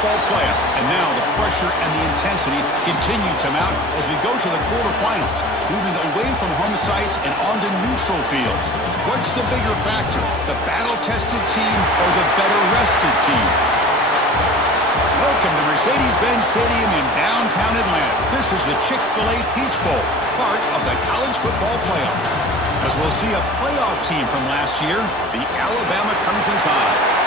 football playoff. And now the pressure and the intensity continue to mount as we go to the quarterfinals, moving away from home sites and onto neutral fields. What's the bigger factor, the battle-tested team or the better-rested team? Welcome to Mercedes-Benz Stadium in downtown Atlanta. This is the Chick-fil-A Peach Bowl, part of the college football playoff. As we'll see a playoff team from last year, the Alabama Crimson Tide.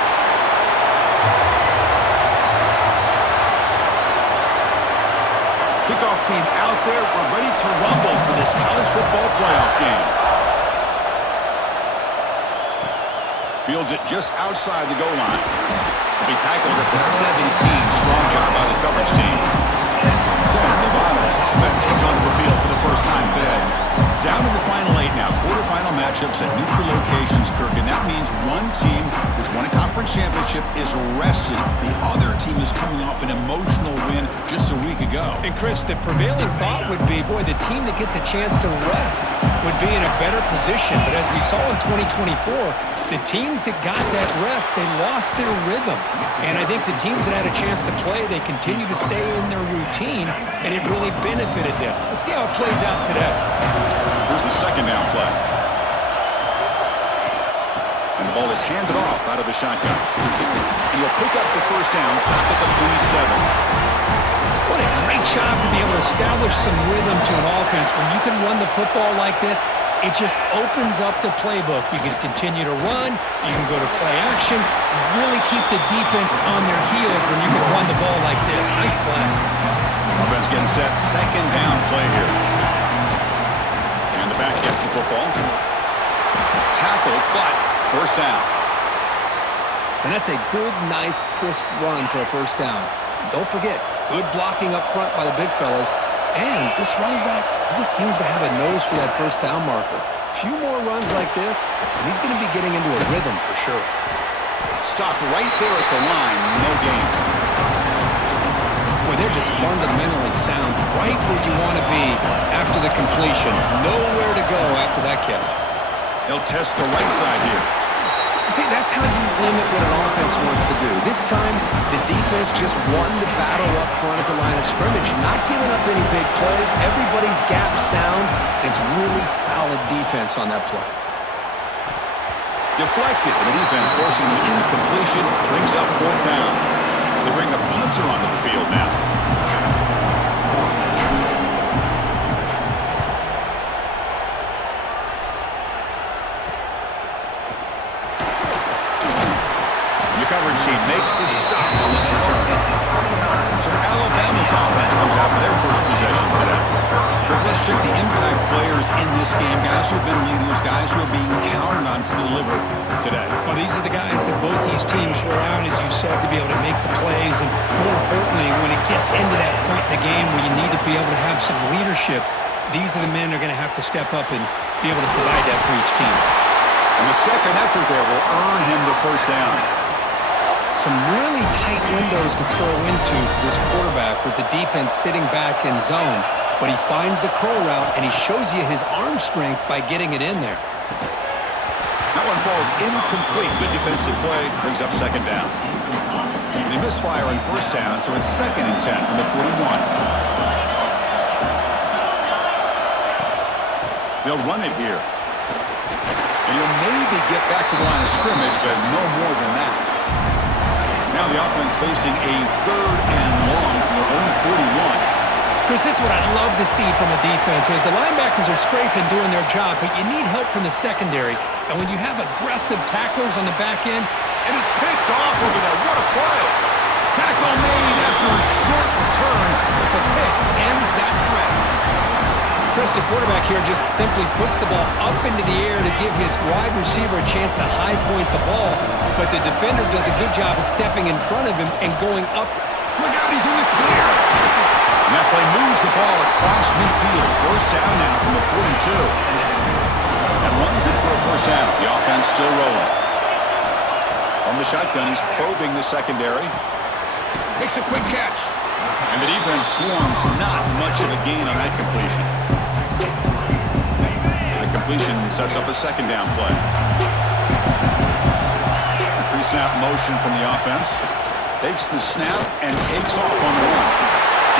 Kickoff team out there. We're ready to rumble for this college football playoff game. Fields it just outside the goal line. He'll be tackled at the 17. Strong job by the coverage team. So Nevada's offense comes onto the field for the first time today. Down to the final 8 now. Quarterfinal matchups at neutral locations, Kirk. And that means one team which won a conference championship is rested. The other team is coming off an emotional win just a week ago. And Chris, the prevailing thought would be, boy, the team that gets a chance to rest would be in a better position. But as we saw in 2024, the teams that got that rest, they lost their rhythm. And I think the teams that had a chance to play, they continue to stay in their routine, and it really benefited them. Let's see how it plays out today. Here's the second down play. And the ball is handed off out of the shotgun. And he'll pick up the first down, stop at the 27. What a great job to be able to establish some rhythm to an offense. When you can run the football like this, it just opens up the playbook. You can continue to run. You can go to play action. You really keep the defense on their heels when you can run the ball like this. Nice play. Offense getting set. Second down play here. And the back gets the football. Tackled, but first down. And that's a good, nice, crisp run for a first down. Don't forget, good blocking up front by the big fellas. And this running back, he just seems to have a nose for that first down marker. A few more runs like this, and he's going to be getting into a rhythm for sure. Stopped right there at the line, no gain. Boy, they're just fundamentally sound, right where you want to be after the completion. Nowhere to go after that catch. They'll test the right side here. See, that's how you limit what an offense wants to do. This time, the defense just won the battle up front at the line of scrimmage, not giving up any big plays. Everybody's gap sound. It's really solid defense on that play. Deflected, and the defense forcing the incompletion brings up fourth down. They bring the punter onto the field now. She makes the stop on this return. So Alabama's offense comes out for their first possession today. Let's check the impact players in this game. Guys who have been leaders, guys who are being counted on to deliver today. Well, these are the guys that both these teams rely on, as you said, to be able to make the plays. And more importantly, when it gets into that point in the game where you need to be able to have some leadership, these are the men that are going to have to step up and be able to provide that for each team. And the second effort there will earn him the first down. Some really tight windows to throw into for this quarterback with the defense sitting back in zone. But he finds the crow route, and he shows you his arm strength by getting it in there. That one falls incomplete. Good defensive play brings up second down. And they misfire on first down, so it's 2nd and 10 from the 41. They'll run it here. And he'll maybe get back to the line of scrimmage, but no more than that. Now the offense facing a 3rd and long from their own 41. Chris, this is what I love to see from a defense is the linebackers are scraping, doing their job, but you need help from the secondary. And when you have aggressive tacklers on the back end, it is picked off over there. What a play. Tackle made after a short return, but the pick ends that threat. Chris, the quarterback here just simply puts the ball up into the air to give his wide receiver a chance to high point the ball, but the defender does a good job of stepping in front of him and going up. Look out, he's in the clear. And that play moves the ball across midfield. First down now from the 42. And one good for a first down. The offense still rolling. On the shotgun, he's probing the secondary. Makes a quick catch. And the defense swarms. Not much of a gain on that completion. The completion sets up a second down play. Pre-snap motion from the offense. Takes the snap and takes off on the run.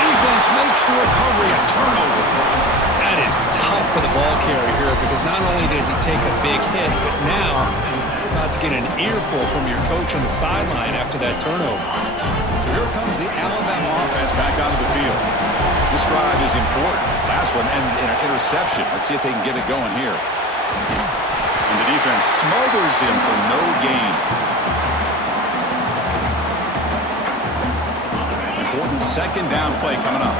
Defense makes the recovery a turnover. That is tough for the ball carrier here because not only does he take a big hit, but now you're about to get an earful from your coach on the sideline after that turnover. So here comes the Alabama offense back onto the field. This drive is important. Last one ended in an interception. Let's see if they can get it going here. And the defense smothers him for no gain. Important second down play coming up.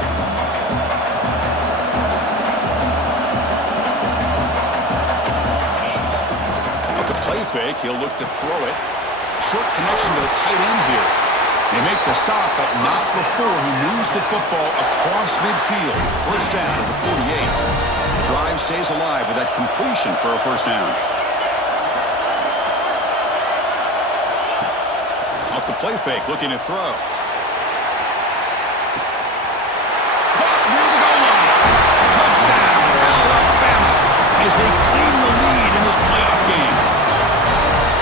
Off the play fake, he'll look to throw it. Short connection to the tight end here. They make the stop, but not before he moves the football across midfield. First down at the 48. The drive stays alive with that completion for a first down. Off the play fake, looking to throw. As they claim the lead in this playoff game.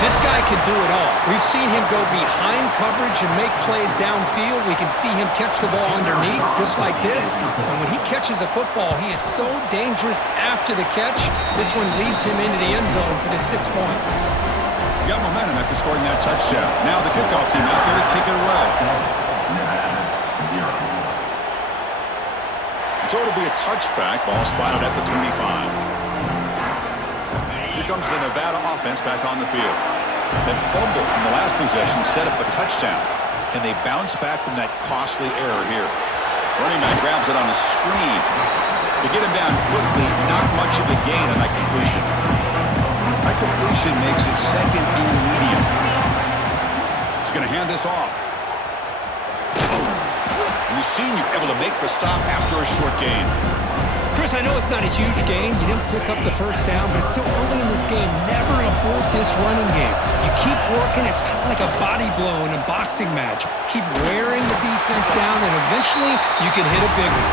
This guy can do it all. We've seen him go behind coverage and make plays downfield. We can see him catch the ball underneath, just like this. And when he catches a football, he is so dangerous after the catch. This one leads him into the end zone for the 6 points. You got momentum after scoring that touchdown. Now the kickoff team out there to kick it away. So it'll be a touchback. Ball spotted at the 25. Here comes the Nevada offense back on the field. That fumble in the last possession set up a touchdown. Can they bounce back from that costly error here? Running back grabs it on a screen. They get him down quickly. Not much of a gain on that completion. That completion makes it second and medium. He's going to hand this off. And the senior able to make the stop after a short gain. Chris, I know it's not a huge gain. You didn't pick up the first down, but it's still early in this game. Never abort this running game. You keep working. It's kind of like a body blow in a boxing match. Keep wearing the defense down, and eventually you can hit a big one.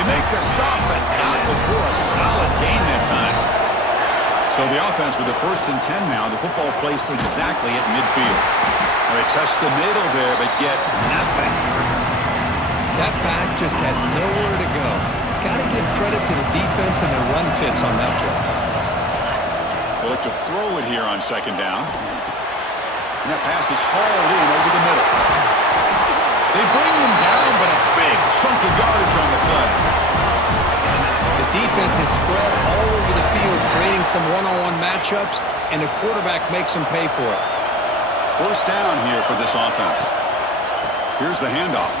They make the stop, but not before a solid gain that time. So the offense with the 1st and 10 now. The football placed exactly at midfield. They test the middle there, but get nothing. That back just had nowhere to go. Got to give credit to the defense and the run fits on that play. They look to throw it here on second down. And that pass is hauled in over the middle. They bring him down, but a big chunk of yardage on the play. The defense is spread all over the field, creating some one-on-one matchups, and the quarterback makes them pay for it. First down here for this offense. Here's the handoff.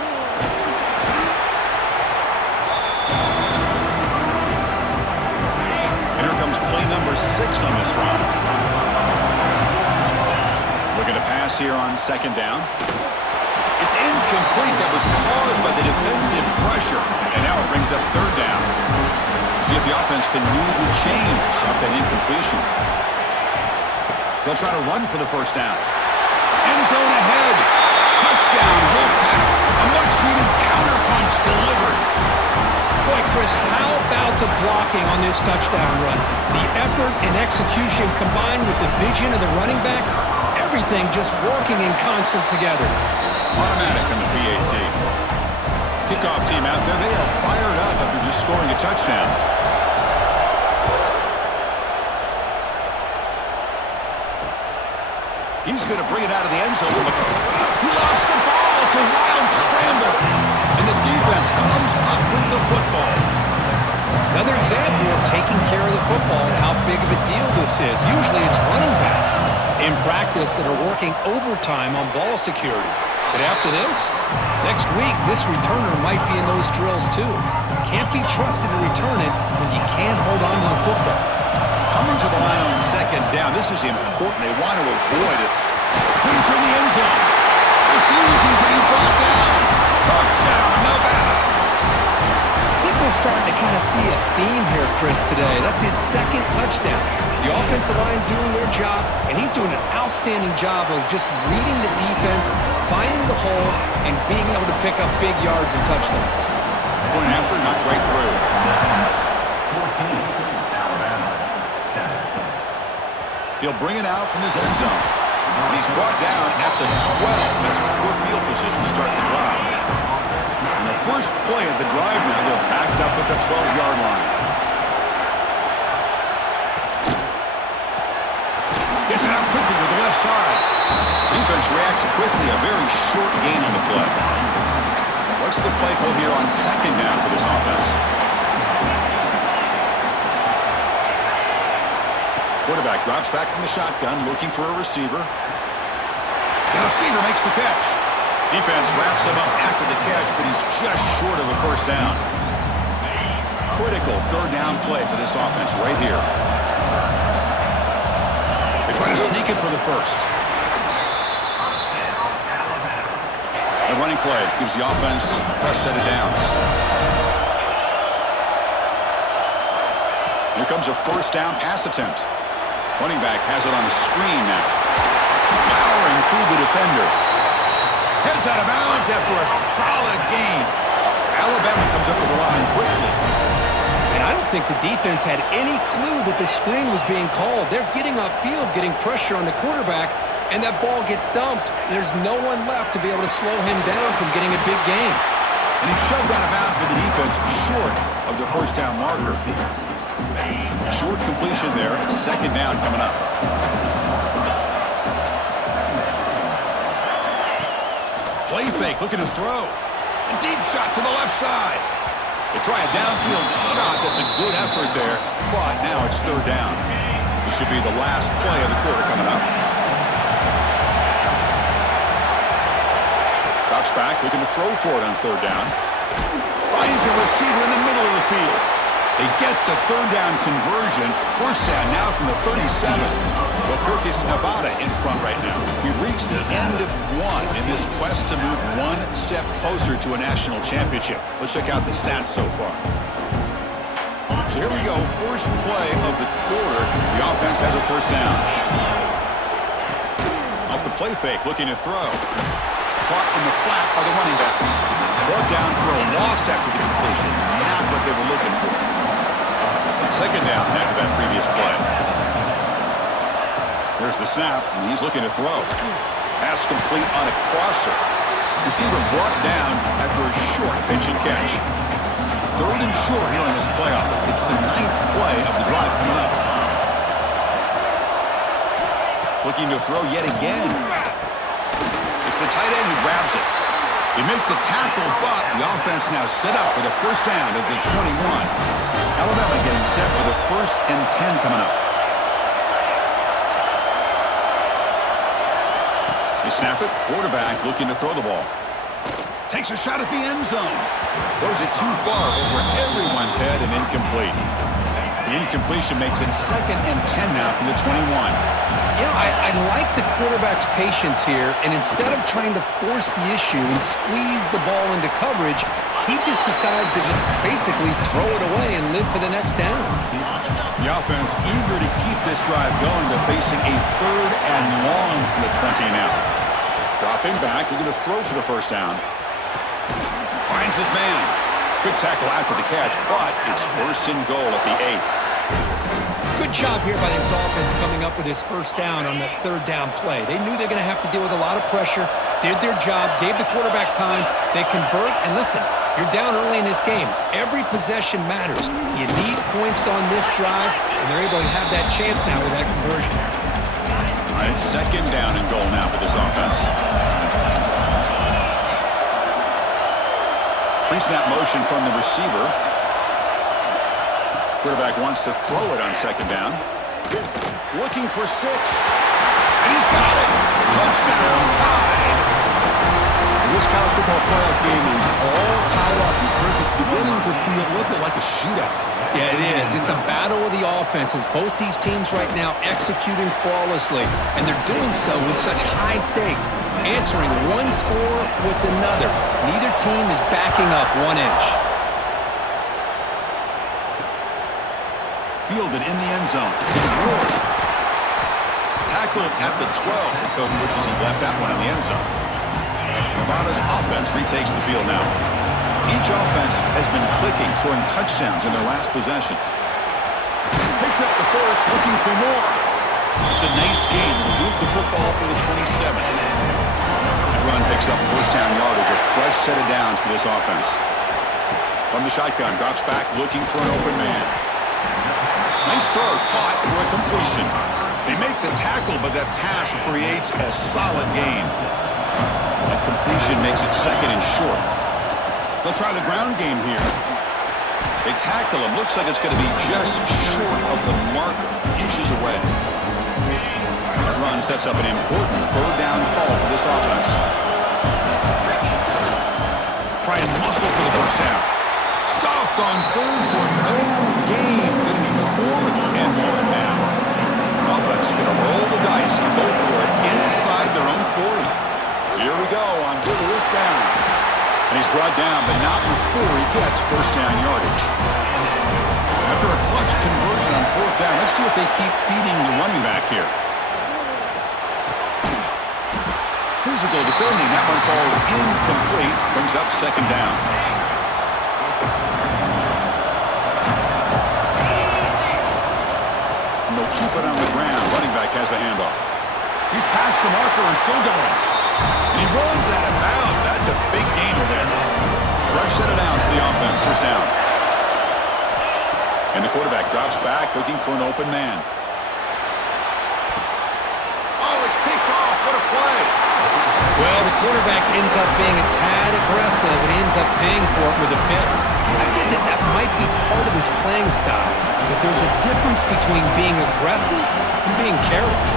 Play number 6 on this drive. Looking to pass here on second down. It's incomplete. That was caused by the defensive pressure. And now it brings up third down. See if the offense can move the chains off that incompletion. They'll try to run for the first down. End zone ahead. Touchdown, Wolfpack. A much-needed counterpunch delivered. Boy, Chris, how about the blocking on this touchdown run? The effort and execution combined with the vision of the running back, everything just working in concert together. Automatic on the PAT. Kickoff team out there, they are fired up after just scoring a touchdown. He's going to bring it out of the end zone. He lost the ball. It's a wild scramble. And the defense comes up with the football. Another example of taking care of the football and how big of a deal this is. Usually it's running backs in practice that are working overtime on ball security. But after this, next week, this returner might be in those drills too. Can't be trusted to return it when you can't hold on to the football. Coming to the line on second down, this is important. They want to avoid it. Brings in the end zone. Refusing to be brought down. Touchdown, Nevada. I think we're starting to kind of see a theme here, Chris, today. That's his second touchdown. The offensive line doing their job, and he's doing an outstanding job of just reading the defense, finding the hole, and being able to pick up big yards and touchdowns. Point after, not right through. 14, Alabama, 7. He'll bring it out from his end zone. And he's brought down at the 12. That's poor field position to start the drive. And the first play of the drive now, they're backed up at the 12-yard line. Gets it out quickly to the left side. Defense reacts quickly. A very short gain on the play. What's the play call here on second down for this offense? Quarterback drops back from the shotgun, looking for a receiver. The receiver makes the catch. Defense wraps him up after the catch, but he's just short of a first down. Critical third down play for this offense right here. They try to sneak it for the first. The running play gives the offense a fresh set of downs. Here comes a first down pass attempt. Running back has it on a screen now. Powering through the defender. Heads out of bounds after a solid gain. Alabama comes up with the line quickly. And I don't think the defense had any clue that the screen was being called. They're getting upfield, getting pressure on the quarterback, and that ball gets dumped. There's no one left to be able to slow him down from getting a big gain. And he's shoved out of bounds with the defense short of the first down marker. Short completion there. Second down coming up. Play fake, looking to throw. A deep shot to the left side. They try a downfield shot. That's a good effort there. But now it's third down. This should be the last play of the quarter coming up. Drops back, looking to throw for it on third down. Finds a receiver in the middle of the field. They get the third down conversion. First down now from the 37. Well, Kirkus, Nevada in front right now. We've reached the end of one in this quest to move one step closer to a national championship. Let's check out the stats so far. So here we go. First play of the quarter. The offense has a first down. Off the play fake, looking to throw. Caught in the flat by the running back. Brought down for a loss after the completion. Not what they were looking for. Second down after that previous play. There's the snap, and he's looking to throw. Pass complete on a crosser. Receiver brought down after a short pitch and catch. Third and short here in this playoff. It's the 9th play of the drive coming up. Looking to throw yet again. It's the tight end who grabs it. They make the tackle, but the offense now set up with a first down at the 21. Alabama getting set with a first and 10 coming up. They snap it. Quarterback looking to throw the ball. Takes a shot at the end zone. Throws it too far over everyone's head and incomplete. The incompletion makes it second and 10 now from the 21. You know, I like the quarterback's patience here, and instead of trying to force the issue and squeeze the ball into coverage, he just decides to just basically throw it away and live for the next down. The offense eager to keep this drive going, but facing a third and long from the 20 now. Dropping back, looking to throw for the first down. Finds his man. Good tackle after the catch, but it's first and goal at the 8. Good job here by this offense coming up with his first down on that third down play. They knew they're going to have to deal with a lot of pressure, did their job, gave the quarterback time. They convert, and listen, you're down early in this game. Every possession matters. You need points on this drive, and they're able to have that chance now with that conversion. All right, second down and goal now for this offense. Pre-snap motion from the receiver. Quarterback wants to throw it on second down. Looking for 6. And he's got it. Touchdown, tied. This college football playoff game is all tied up. It's beginning to feel a little bit like a shootout. Yeah, it is. It's a battle of the offenses. Both these teams right now executing flawlessly, and they're doing so with such high stakes, answering one score with another. Neither team is backing up 1 inch. Fielded in the end zone. It's Ward. Tackled at the 12. The coach wishes he left that one in the end zone. Nevada's offense retakes the field now. Each offense has been clicking, scoring touchdowns in their last possessions. Picks up the first, looking for more. It's a nice gain. We'll move the football to the 27. That run picks up first down yardage, a fresh set of downs for this offense. From the shotgun, drops back looking for an open man. Nice throw, caught for a completion. They make the tackle, but that pass creates a solid gain. That completion makes it second and short. They'll try the ground game here. They tackle him. Looks like it's going to be just short of the marker, inches away. That run sets up an important third down call for this offense. Try and muscle for the first down. Stopped on third for no gain. Going to be 4th and 1 now. Offense going to roll the dice and go for it inside their own 40. Here we go on 4th down. And he's brought down, but not before he gets first down yardage. After a clutch conversion on 4th down, let's see if they keep feeding the running back here. Physical defending, that one falls incomplete, brings up second down. And they'll keep it on the ground. Running back has the handoff. He's past the marker and still going. And he runs out of bounds. That's a big gainer there. Fresh set of downs for the offense, first down. And the quarterback drops back, looking for an open man. Oh, it's picked off. What a play. Well, the quarterback ends up being a tad aggressive and ends up paying for it with a pick. I get that that might be part of his playing style, but there's a difference between being aggressive and being careless.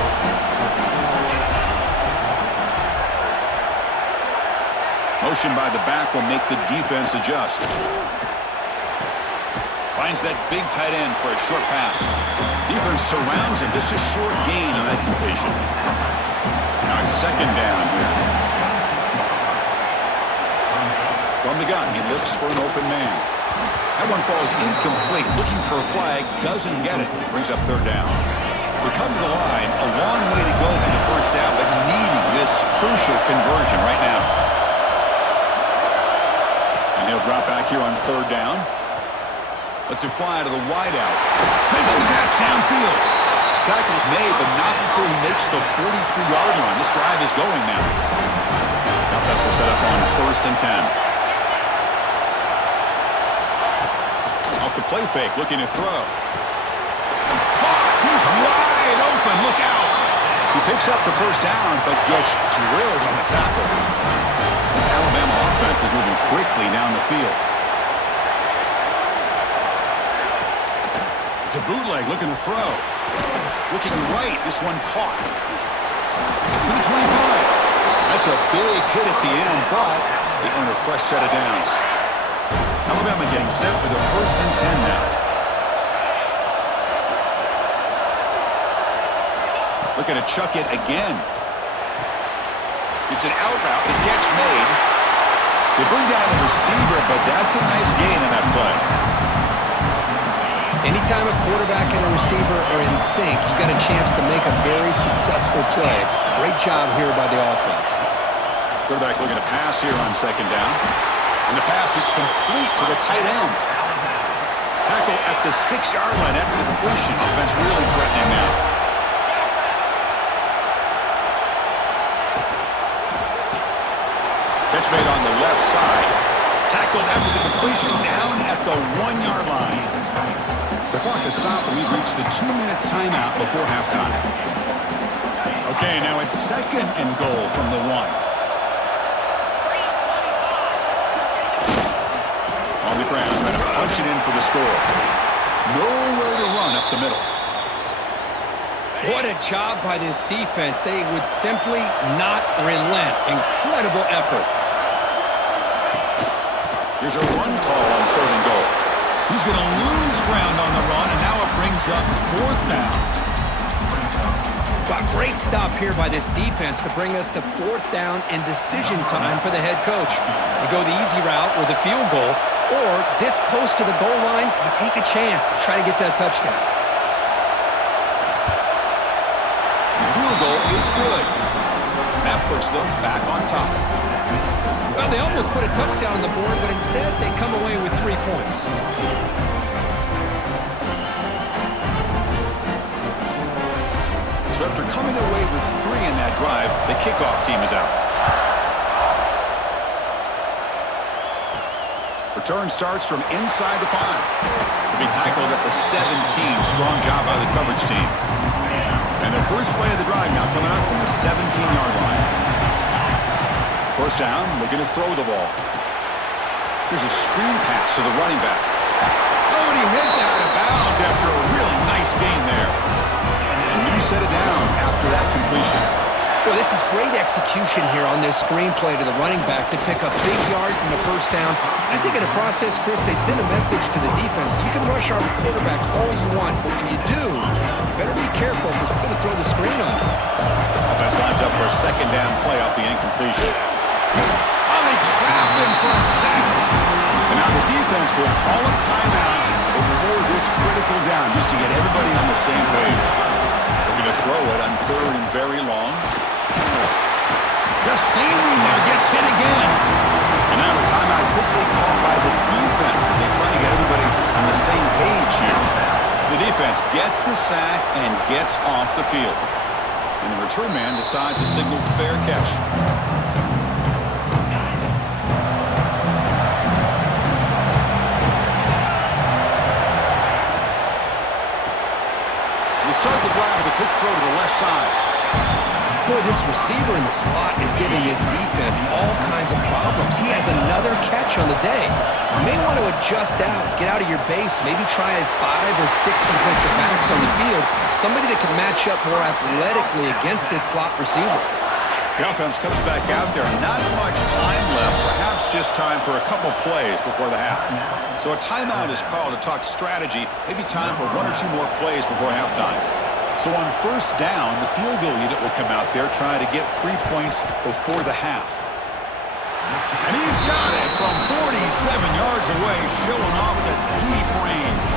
Motion by the back will make the defense adjust. Finds that big tight end for a short pass. Defense surrounds him. Just a short gain on that completion. Now it's second down here. From the gun, he looks for an open man. That one falls incomplete. Looking for a flag, doesn't get it. Brings up third down. We come to the line. A long way to go for the first down, but needing this crucial conversion right now. And he'll drop back here on third down. Lets it fly to the wideout. Makes the catch downfield. Tackle's made, but not before he makes the 43-yard line. This drive is going now. Offense will set up on 1st and 10. Off the play fake, looking to throw. He's wide open. Look out. He picks up the first down, but gets drilled on the tackle. This Alabama offense is moving quickly down the field. It's a bootleg, looking to throw. Looking right, this one caught. To the 25. That's a big hit at the end, but they earn a fresh set of downs. Alabama getting set for their 1st and 10 now. Looking to chuck it again. It's an out route, the catch made. They bring down the receiver, but that's a nice gain in that play. Anytime a quarterback and a receiver are in sync, you got a chance to make a very successful play. Great job here by the offense. Quarterback looking to pass here on second down. And the pass is complete to the tight end. Tackle at the 6-yard line after the completion. Offense really threatening now. Catch made on the left side. Tackled after the completion down at the 1-yard line. The clock has stopped and we've reached the 2-minute timeout before halftime. Okay, now it's 2nd and goal from the 1. On the ground, trying to punch it in for the score. Nowhere to run up the middle. What a job by this defense. They would simply not relent. Incredible effort. Here's a run call on 3rd and goal. He's going to lose ground on the run, and now it brings up 4th down. A great stop here by this defense to bring us to 4th down and decision time for the head coach. You go the easy route with a field goal, or this close to the goal line, you take a chance to try to get that touchdown. The field goal is good. That puts them back on top. Well, they almost put a touchdown on the board, but instead they come away with 3 points. So after coming away with 3 in that drive, the kickoff team is out. Return starts from inside the 5. To be tackled at the 17. Strong job by the coverage team. And the first play of the drive now coming up from the 17-yard line. First down, looking to throw the ball. Here's a screen pass to the running back. Oh, and he heads out of bounds after a real nice gain there. A new set of downs after that completion. Well, this is great execution here on this screenplay to the running back to pick up big yards in the first down. I think in the process, Chris, they send a message to the defense. You can rush our quarterback all you want, but when you do, you better be careful because we're going to throw the screen on him. Offense lines up for a second down play off the incompletion. Oh, they trap him for a sack. And now the defense will call a timeout before this critical down just to get everybody on the same page. They're going to throw it on 3rd and very long. Just standing there, gets hit again. And now a timeout quickly called by the defense as they try to get everybody on the same page here. The defense gets the sack and gets off the field. And the return man decides to signal fair catch. They start the drive with a quick throw to the left side. Boy, this receiver in the slot is giving his defense all kinds of problems. He has another catch on the day. You may want to adjust out, get out of your base, maybe try 5 or 6 defensive backs on the field, somebody that can match up more athletically against this slot receiver. The offense comes back out there. Not much time left, perhaps just time for a couple plays before the half. So a timeout is called to talk strategy, maybe time for 1 or 2 more plays before halftime. So on first down, the field goal unit will come out there trying to get 3 points before the half. And he's got it from 47 yards away, showing off the deep range.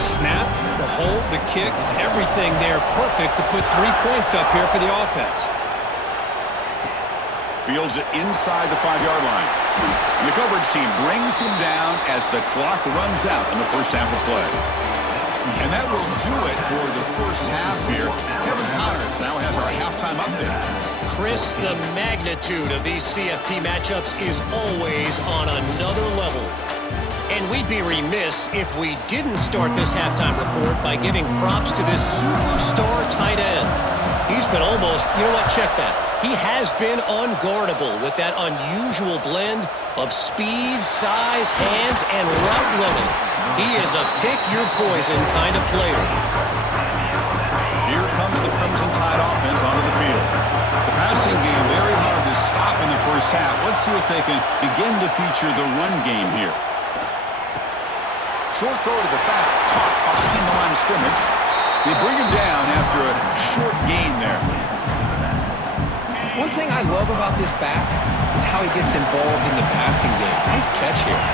Snap, the hold, the kick, everything there perfect to put 3 points up here for the offense. Fields it inside the 5-yard line. And the coverage team brings him down as the clock runs out in the first half of play. And that will do it for the first half here. Kevin Connors now has our halftime update. Chris, the magnitude of these CFP matchups is always on another level. And we'd be remiss if we didn't start this halftime report by giving props to this superstar tight end. He's been almost, you know what, check that. He has been unguardable with that unusual blend of speed, size, hands, and route running. He is a pick-your-poison kind of player. Here comes the Crimson Tide offense onto the field. The passing game very hard to stop in the first half. Let's see if they can begin to feature the run game here. Short throw to the back, caught behind the line of scrimmage. They bring him down after a short gain there. One thing I love about this back is how he gets involved in the passing game. Nice catch here.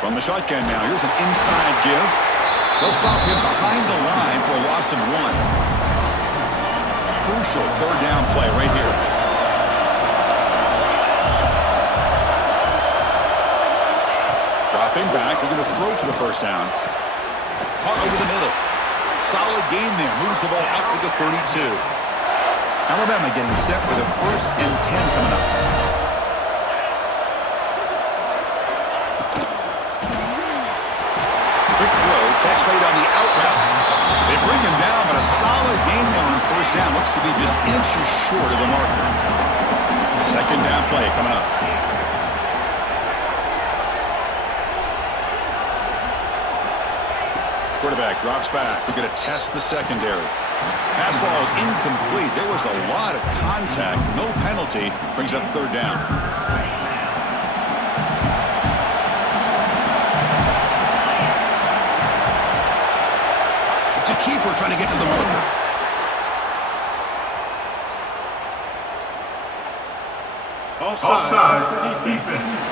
From the shotgun now, here's an inside give. They'll stop him behind the line for a loss of 1. Crucial third down play right here. Dropping back, they're going to throw for the first down. Caught over the middle. Solid gain there, moves the ball out to the 32. Alabama getting set with a 1st and 10 coming up. Quick throw, catch made on the out route. They bring him down, but a solid gain there on first down. Looks to be just inches short of the marker. Second down play coming up. Quarterback drops back. We're going to test the secondary. Pass ball is incomplete. There was a lot of contact. No penalty. Brings up third down. It's a keeper trying to get to the marker. Offside defense.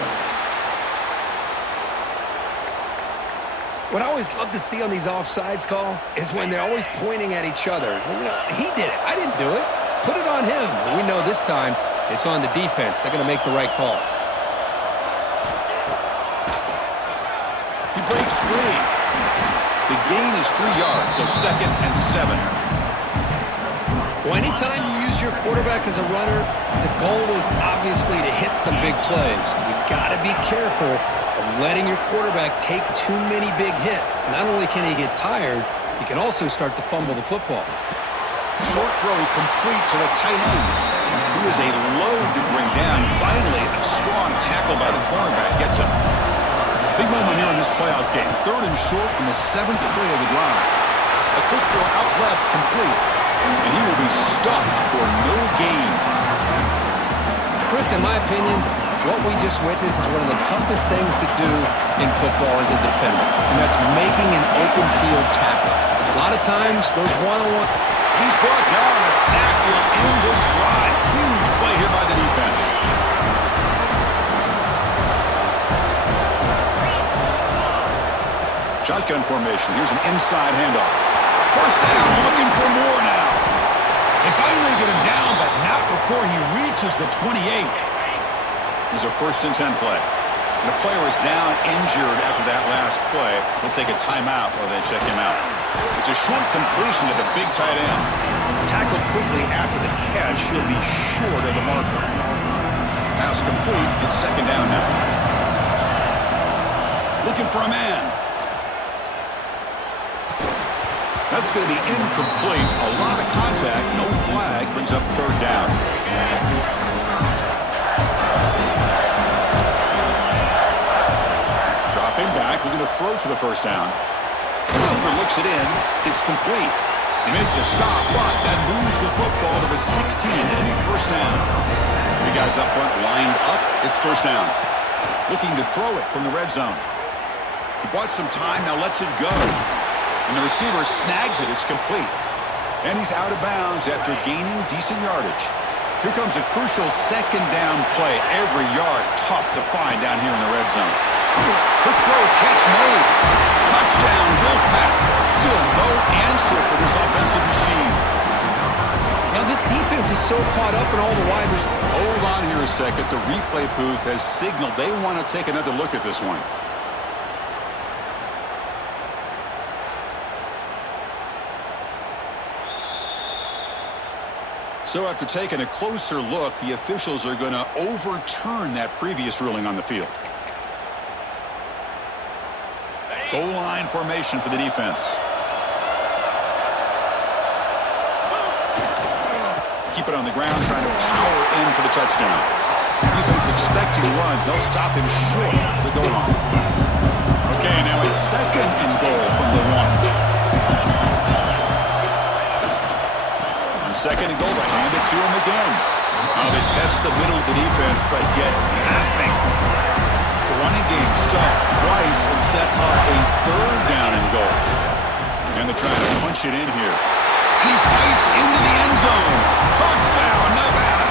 What I always love to see on these offsides call is when they're always pointing at each other. You know, he did it. I didn't do it. Put it on him. We know this time it's on the defense. They're going to make the right call. He breaks free. The gain is 3 yards, so 2nd and 7. Well, anytime you use your quarterback as a runner, the goal is obviously to hit some big plays. You got to be careful of letting your quarterback take too many big hits. Not only can he get tired, he can also start to fumble the football. Short throw complete to the tight end. He is a load to bring down. Finally, a strong tackle by the cornerback gets him. Big moment here in this playoff game. 3rd and short in the 7th play of the drive. A quick throw out left, complete. And he will be stuffed for no gain. Chris, in my opinion, what we just witnessed is one of the toughest things to do in football as a defender, and that's making an open field tackle. A lot of times, those one-on-one... He's brought down. A sack will end this drive. Huge play here by the defense. Shotgun formation. Here's an inside handoff. First down, looking for more now. They finally get him down, but not before he reaches the 28. Here's a 1st and 10 play. And the player is down injured after that last play. We'll take a timeout while they check him out. It's a short completion to the big tight end. Tackled quickly after the catch. He'll be short of the marker. Pass complete. It's 2nd down now. Looking for a man. That's going to be incomplete. A lot of contact. No flag. Brings up 3rd down. Dropping back. We're going to throw for the 1st down. Receiver looks it in. It's complete. They make the stop, but that moves the football to the 16. It'll be 1st down. The guys up front lined up. It's 1st down. Looking to throw it from the red zone. He bought some time. Now lets it go. And the receiver snags it. It's complete. And he's out of bounds after gaining decent yardage. Here comes a crucial 2nd down play. Every yard tough to find down here in the red zone. Quick throw, catch made. Touchdown, Wolfpack. Still no answer for this offensive machine. Now, this defense is so caught up in all the wide receivers. Hold on here a second. The replay booth has signaled they want to take another look at this one. So after taking a closer look, the officials are going to overturn that previous ruling on the field. Goal line formation for the defense. Keep it on the ground, trying to power in for the touchdown. Defense expecting run. They'll stop him short of the goal line. Okay, now a 2nd and goal from the 1. On 2nd and goal, they hand it to him again. Now they test the middle of the defense, but get nothing. The running game stopped twice and sets up a 3rd down and goal. And they're trying to punch it in here. And he fights into the end zone. Touchdown, Nevada.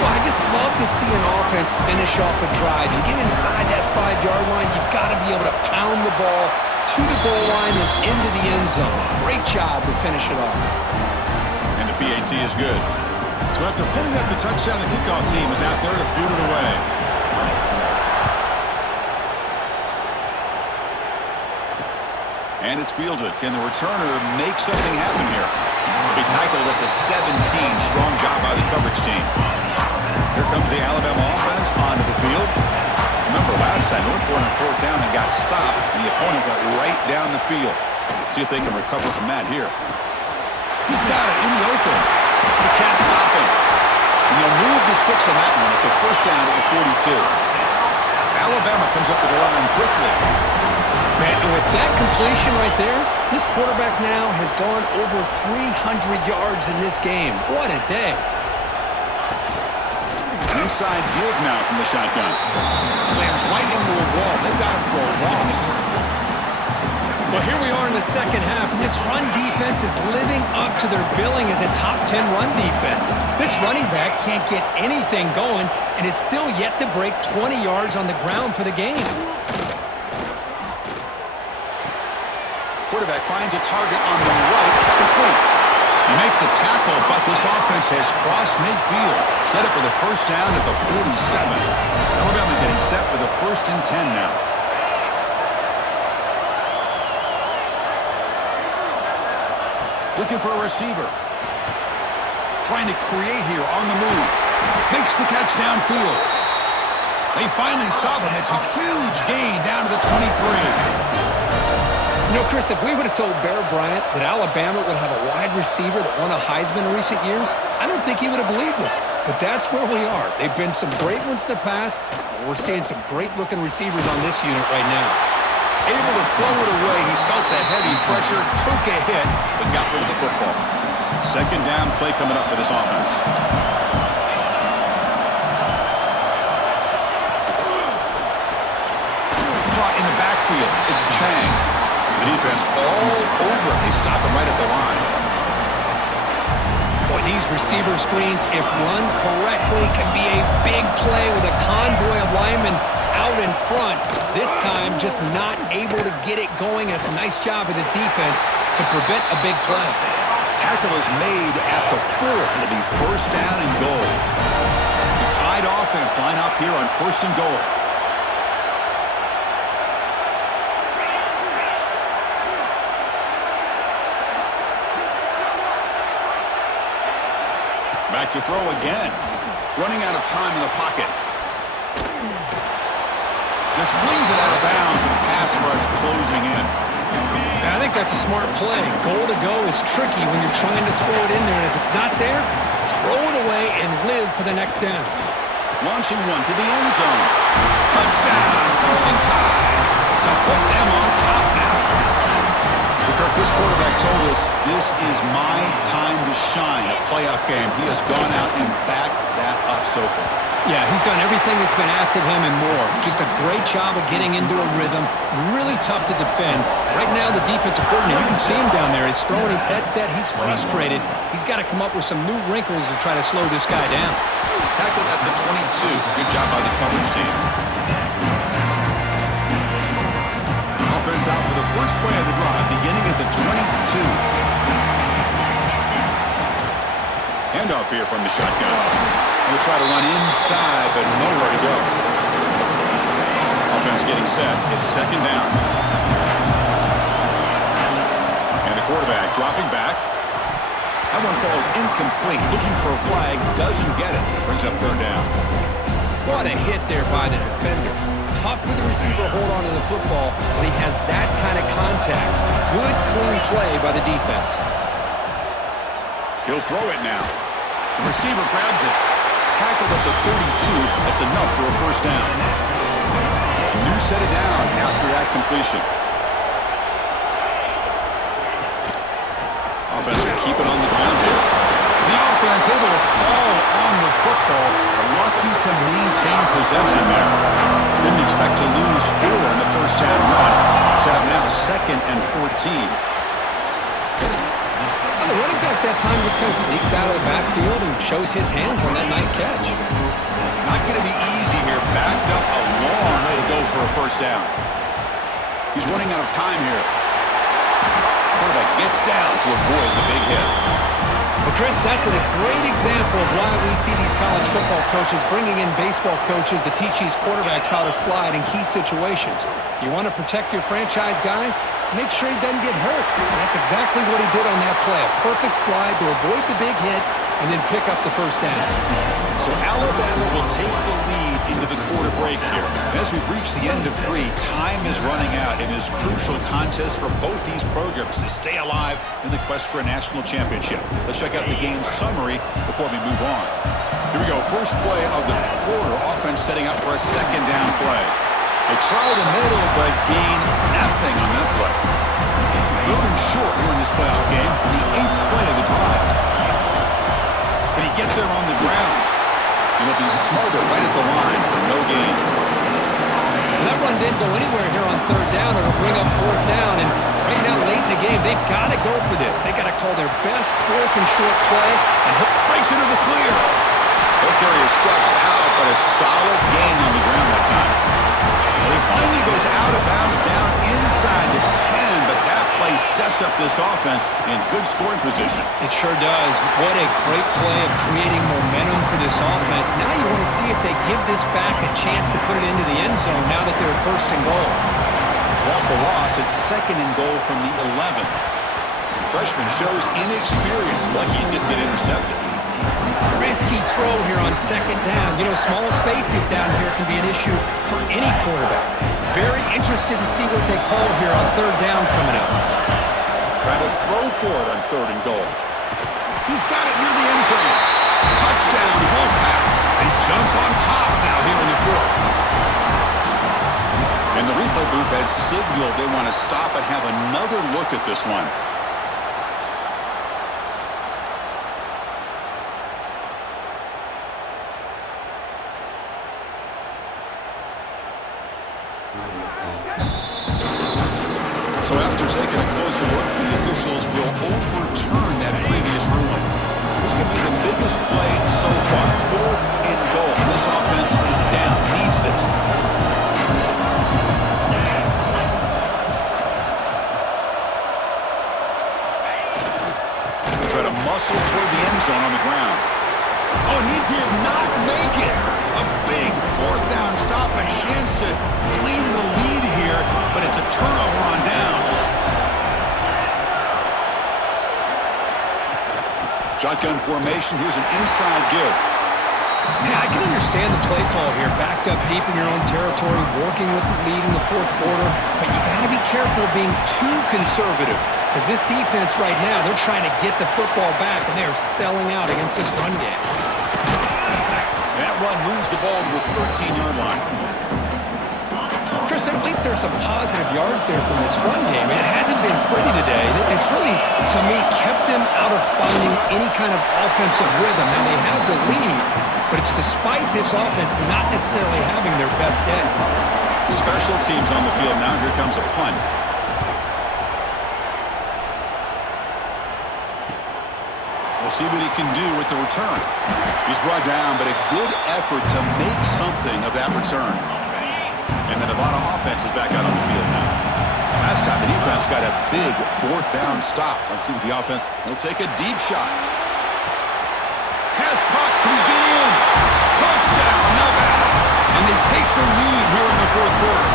Well, I just love to see an offense finish off a drive. You get inside that 5-yard line, you've got to be able to pound the ball to the goal line and into the end zone. Great job to finish it off. And the PAT is good. So after putting up the touchdown, the kickoff team is out there to boot it away. And it's fielded. Can the returner make something happen here? He'll be tackled at the 17. Strong job by the coverage team. Here comes the Alabama offense onto the field. Remember last time, North went on 4th down and got stopped, and the opponent went right down the field. Let's see if they can recover from that here. He's got it in the open. They can't stop him. And they'll move the 6 on that one. It's a 1st down at the 42. Alabama comes up with the line quickly. Man, with that completion right there, this quarterback now has gone over 300 yards in this game. What a day. An inside give now from the shotgun. Slams right into a wall. They've got him for a loss. Well, here we are in the 2nd half, and this run defense is living up to their billing as a top 10 run defense. This running back can't get anything going and is still yet to break 20 yards on the ground for the game. Quarterback finds a target on the right. It's complete. You make the tackle, but this offense has crossed midfield. Set up with a 1st down at the 47. Alabama getting set with a 1st and 10 now. Looking for a receiver. Trying to create here on the move. Makes the catch downfield. They finally stop him. It's a huge gain down to the 23. You know, Chris, if we would have told Bear Bryant that Alabama would have a wide receiver that won a Heisman in recent years, I don't think he would have believed us. But that's where we are. They've been some great ones in the past. We're seeing some great-looking receivers on this unit right now. Able to throw it away. He felt the heavy pressure, took a hit, but got rid of the football. Second down play coming up for this offense. Caught in the backfield. It's Chang. The defense all over. They stop him right at the line. Boy, these receiver screens, if run correctly, can be a big play with a convoy of linemen out in front. This time, just not able to get it going. It's a nice job of the defense to prevent a big play. Tackle is made at the 4. It'll be first down and goal. The tied offense line up here on first and goal. Back to throw again. Running out of time in the pocket. Just flings it out of bounds with a pass rush closing in. I think that's a smart play. Goal to go is tricky when you're trying to throw it in there. And if it's not there, throw it away and live for the next down. Launching one to the end zone. Touchdown. Crimson Tide to put them on top now. Kirk, this quarterback told us this is my time to shine. A playoff game. He has gone out and backed that up so far. Yeah, he's done everything that's been asked of him and more. Just a great job of getting into a rhythm. Really tough to defend. Right now, the defensive coordinator, you can see him down there. He's throwing his headset. He's frustrated. He's got to come up with some new wrinkles to try to slow this guy down. Tackled at the 22. Good job by the coverage team. Offense out for the first play of the drive, beginning at the 22. Handoff here from the shotgun. They'll try to run inside, but nowhere to go. Offense getting set. It's second down. And the quarterback dropping back. That one falls incomplete. Looking for a flag. Doesn't get it. Brings up third down. What a hit there by the defender. Tough for the receiver to hold on to the football when he has that kind of contact. Good, clean play by the defense. He'll throw it now. The receiver grabs it. Tackled at the 32. That's enough for a first down. A new set of downs after that completion. Offense will keep it on the ground here. The offense able to fall on the football. Lucky to maintain possession there. Didn't expect to lose 4 in the first down run. Set up now second and 14. The running back that time just kind of sneaks out of the backfield and shows his hands on that nice catch. Not going to be easy here. Backed up a long way to go for a first down. He's running out of time here. Quarterback gets down to avoid the big hit. Well, Chris, that's a great example of why we see these college football coaches bringing in baseball coaches to teach these quarterbacks how to slide in key situations. You want to protect your franchise guy? Make sure he doesn't get hurt. And that's exactly what he did on that play. A perfect slide to avoid the big hit and then pick up the first down. So Alabama will take the lead into the quarter break here. And as we reach the end of 3, time is running out in this crucial contest for both these programs to stay alive in the quest for a national championship. Let's check out the game summary before we move on. Here we go. First play of the quarter. Offense setting up for a second down play. They try the middle, but gain nothing on that play. Third and short here in this playoff game. The 8th play of the drive. Can he get there on the ground? It'll be smothered right at the line for no gain. That run didn't go anywhere here on third down. It'll bring up fourth down. And right now, late in the game, they've got to go for this. They've got to call their best fourth and short play. And breaks into the clear. He'll carry his steps out, but a solid gain on the ground that time. Well, he finally goes out of bounds down inside the 10, but that play sets up this offense in good scoring position. It sure does. What a great play of creating momentum for this offense. Now you want to see if they give this back a chance to put it into the end zone now that they're first and goal. So off the loss, it's second and goal from the 11. freshman shows inexperience. Lucky he didn't get intercepted. Risky throw here on second down. You know, small spaces down here can be an issue for any quarterback. Very interested to see what they call here on third down coming up. Trying to throw for it on third and goal. He's got it near the end zone. Touchdown, Wolfpack. They jump on top now here in the fourth. And the replay booth has signaled they want to stop and have another look at this one. So after taking a closer look, the officials will overturn that previous ruling. This could be the biggest play so far. Fourth and goal. This offense is down. Needs this. Try to muscle toward the end zone on the ground. Oh, and he did not make it. A big fourth down stop, a chance to claim the lead here, but it's a turnover on downs. Shotgun formation. Here's an inside give. Yeah, I can understand the play call here. Backed up deep in your own territory, working with the lead in the fourth quarter, but you got to be careful of being too conservative. Because this defense right now, they're trying to get the football back, and they're selling out against this run game. That run moves the ball to the 13-yard line. Chris, at least there's some positive yards there from this run game. It hasn't been pretty today. It's really, to me, kept them out of finding any kind of offensive rhythm. Now, they have the lead, but it's despite this offense not necessarily having their best day. Special teams on the field now. Here comes a punt. We'll see what he can do with the return. He's brought down, but a good effort to make something of that return. And the Nevada offense is back out on the field now. Last time the defense got a big fourth down stop. Let's see what the offense... He'll take a deep shot. Pass caught. Can he get in? Touchdown, Nevada. And they take the lead here in the fourth quarter.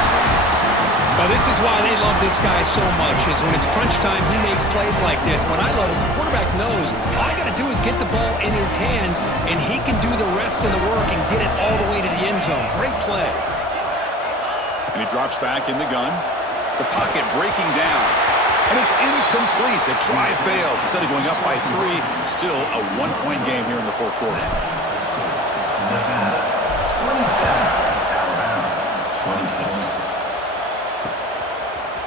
Well, this is why they love this guy so much, is when it's crunch time, he makes plays like this. What I love is the quarterback knows all I got to do is get the ball in his hands, and he can do the rest of the work and get it all the way to the end zone. Great play. And he drops back in the gun. The pocket breaking down. And it's incomplete. The try fails. Instead of going up by 3, still a one-point game here in the fourth quarter.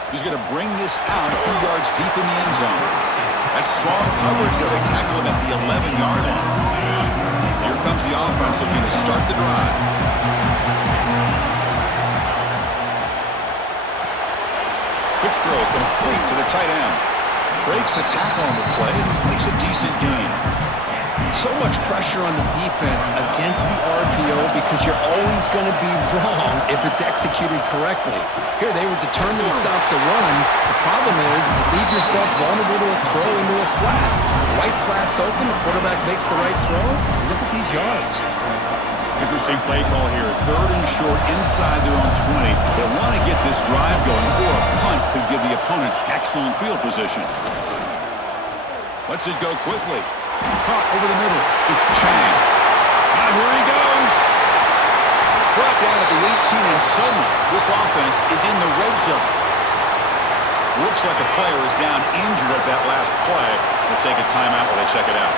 He's going to bring this out a few yards deep in the end zone. That's strong coverage there. They tackle him at the 11-yard line. Here comes the offense looking to start the drive. Quick throw complete to the tight end. Breaks a tackle on the play and makes a decent gain. So much pressure on the defense against the RPO because you're always going to be wrong if it's executed correctly. Here, they were determined to stop the run. The problem is you leave yourself vulnerable to a throw into a flat. The right flat's open, the quarterback makes the right throw. Look at these yards. Interesting play call here. Third and short inside their own 20. They want to get this drive going, or a punt could give the opponents excellent field position. Lets it go quickly. Caught over the middle. It's Chang. And here he goes. Brought down at the 18, and suddenly this offense is in the red zone. Looks like a player is down injured at that last play. We'll take a timeout while they check it out.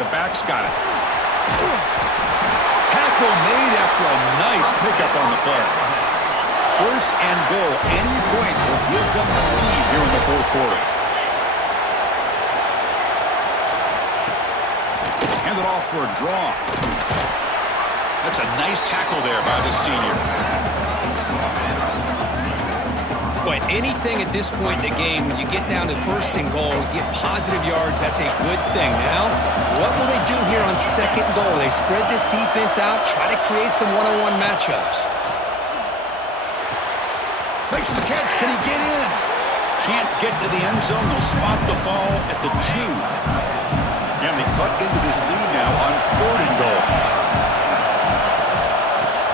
The back's got it. Tackle made after a nice pickup on the play. First and goal. Any points will give them the lead here in the fourth quarter. Hand it off for a draw. That's a nice tackle there by the senior. But anything at this point in the game, when you get down to first and goal, get positive yards, that's a good thing. Now, what will they do here on second goal? They spread this defense out, try to create some one-on-one matchups. Makes the catch. Can he get in? Can't get to the end zone. They'll spot the ball at the 2. And they cut into this lead now on third and goal.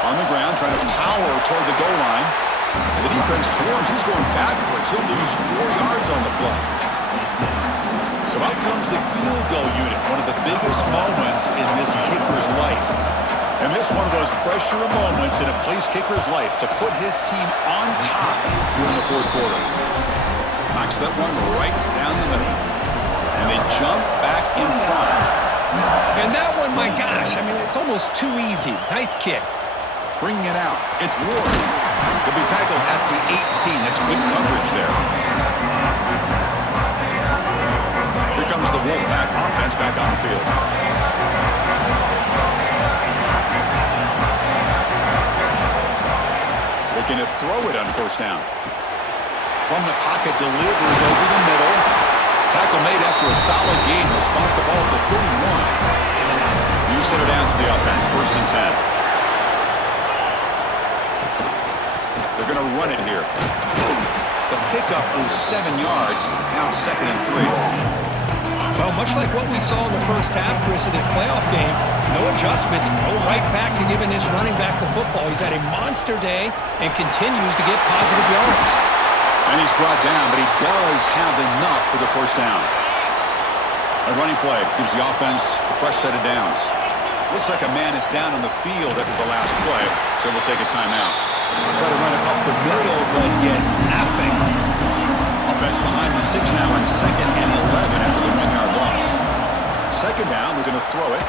On the ground, trying to power toward the goal line. And the defense swarms. He's going backwards. He'll lose 4 yards on the play. So out comes the field goal unit, one of the biggest moments in this kicker's life. And this one of those pressure moments in a place kicker's life to put his team on top here in the fourth quarter. Knocks that one right down the middle. And they jump back in front. And that one, my gosh, I mean, it's almost too easy. Nice kick. Bringing it out. It's Ward. He'll be tackled at the 18. That's good coverage there. Here comes the Wolfpack offense back on the field. Looking to throw it on first down. From the pocket, delivers over the middle. Tackle made after a solid gain. They'll spot the ball at the 31. You set it down to the offense. First and 10. They're going to run it here. The pickup is 7 yards. Now it's 2nd and 3. Well, much like what we saw in the first half, Chris, of this playoff game, no adjustments, go right back to giving this running back to football. He's had a monster day and continues to get positive yards. And he's brought down, but he does have enough for the first down. A running play gives the offense a fresh set of downs. Looks like a man is down on the field after the last play, so we'll take a timeout. Try to run it up the middle, but get nothing. Offense behind the 6 now on 2nd and 11 after the 1-yard loss. Second down, we're going to throw it.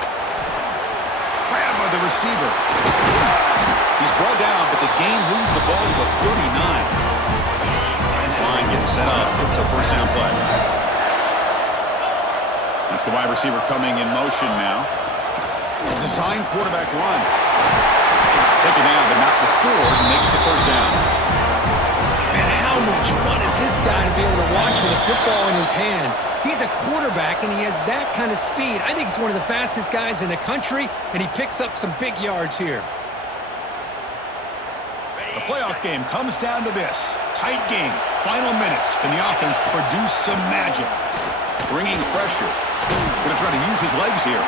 Grab by the receiver. He's brought down, but the game moves the ball to the 39. This line getting set up. It's a first down play. That's the wide receiver coming in motion now. Design quarterback run. Taken down, but not before he makes the first down. Man, how much fun is this guy to be able to watch with a football in his hands? He's a quarterback, and he has that kind of speed. I think he's one of the fastest guys in the country, and he picks up some big yards here. The playoff game comes down to this. Tight game. Final minutes. Can the offense produce some magic? Bringing pressure. Going to try to use his legs here.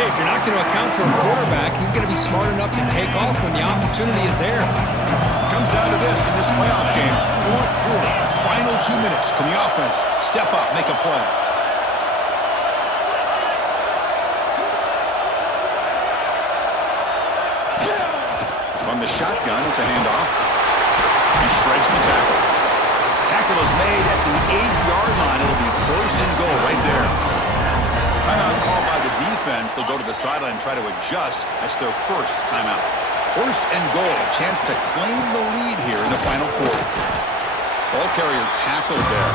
Hey, if you're not going to account for a quarterback, he's going to be smart enough to take off when the opportunity is there. Comes down to this in this playoff game. Fourth quarter, final 2 minutes. Can the offense step up, make a play? From the shotgun, it's a handoff. He shreds the tackle. Tackle is made at the 8-yard line. It'll be first and goal right there. Timeout called by the defense. They'll go to the sideline and try to adjust. That's their first timeout. First and goal. A chance to claim the lead here in the final quarter. Ball carrier tackled there.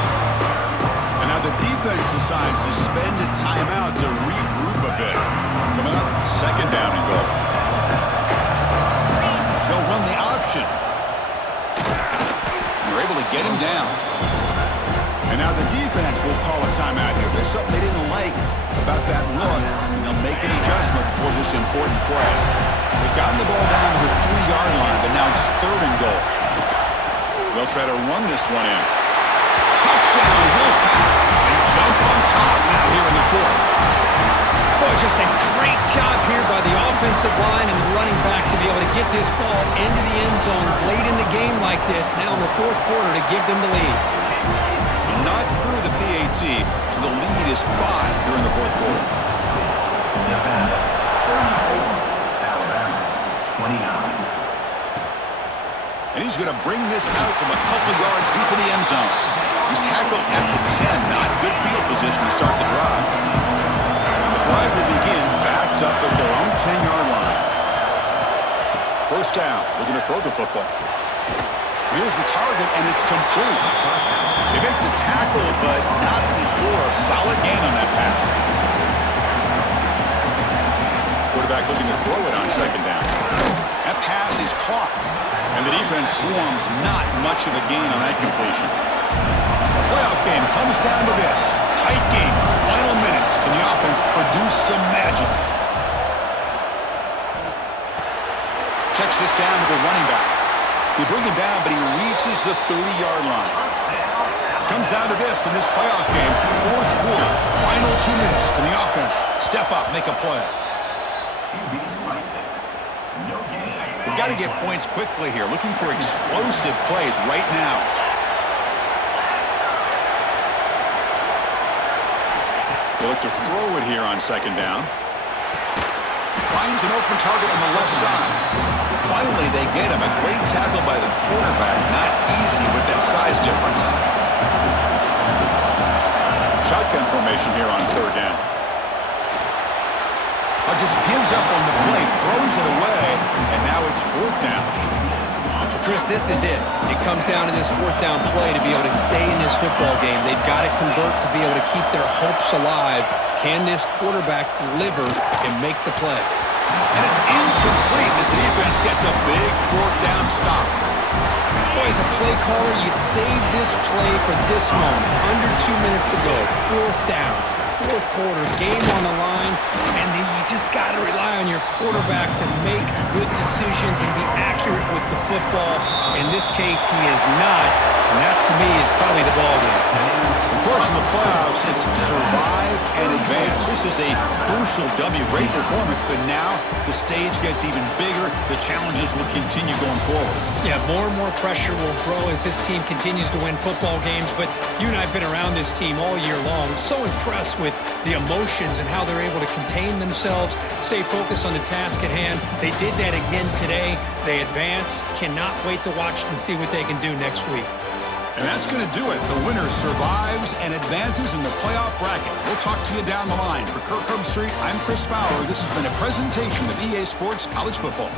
And now the defense decides to spend a timeout to regroup a bit. Coming up, second down and goal. They'll run the option. They're able to get him down. And now the defense will call a timeout here. There's something they didn't like about that look, and they'll make an adjustment for this important play. They've gotten the ball down to the 3-yard line, but now it's third and goal. They'll try to run this one in. Touchdown, Wolfpack, and jump on top now here in the fourth. Boy, just a great job here by the offensive line and the running back to be able to get this ball into the end zone late in the game like this, now in the fourth quarter to give them the lead. Not through the PAT, so the lead is 5 here in the fourth quarter. And he's going to bring this out from a couple yards deep in the end zone. He's tackled at the 10. Not good field position to start the drive. And the drive will begin backed up at their own 10-yard line. First down. We're going to throw the football. Here's the target, and it's complete. They make the tackle, but not before a solid gain on that pass. Quarterback looking to throw it on second down. That pass is caught, and the defense swarms. Not much of a gain on that completion. The playoff game comes down to this. Tight game, final minutes. Can the offense produce some magic? Checks this down to the running back. They bring him down, but he reaches the 30-yard line. Comes down to this in this playoff game. Fourth quarter, final 2 minutes. Can the offense step up, make a play? They've got to get points quickly here, looking for explosive plays right now. They look to throw it here on second down. Finds an open target on the left side. Finally, they get him. A great tackle by the quarterback. Not easy with that size difference. Shotgun formation here on third down. Just gives up on the play, throws it away, and now it's fourth down. Chris, this is it. It comes down to this fourth down play to be able to stay in this football game. They've got to convert to be able to keep their hopes alive. Can this quarterback deliver and make the play? And it's incomplete as the defense gets a big fourth down stop. Boy, as a play caller, you save this play for this moment. Under 2 minutes to go. Fourth down. Fourth quarter, game on the line, and then you just got to rely on your quarterback to make good decisions and be accurate with the football. In this case, he is not, and that to me is probably the ball game. Of course, in the playoffs, it's survive and advance. This is a crucial W. Great performance, but now the stage gets even bigger. The challenges will continue going forward. Yeah, more and more pressure will grow as this team continues to win football games, but you and I have been around this team all year long. So impressed with the emotions and how they're able to contain themselves, stay focused on the task at hand. They did that again today. They advance. Cannot wait to watch and see what they can do next week. And that's going to do it. The winner survives and advances in the playoff bracket. We'll talk to you down the line. For Kirk Herbstreit, I'm Chris Fowler. This has been a presentation of EA Sports College Football.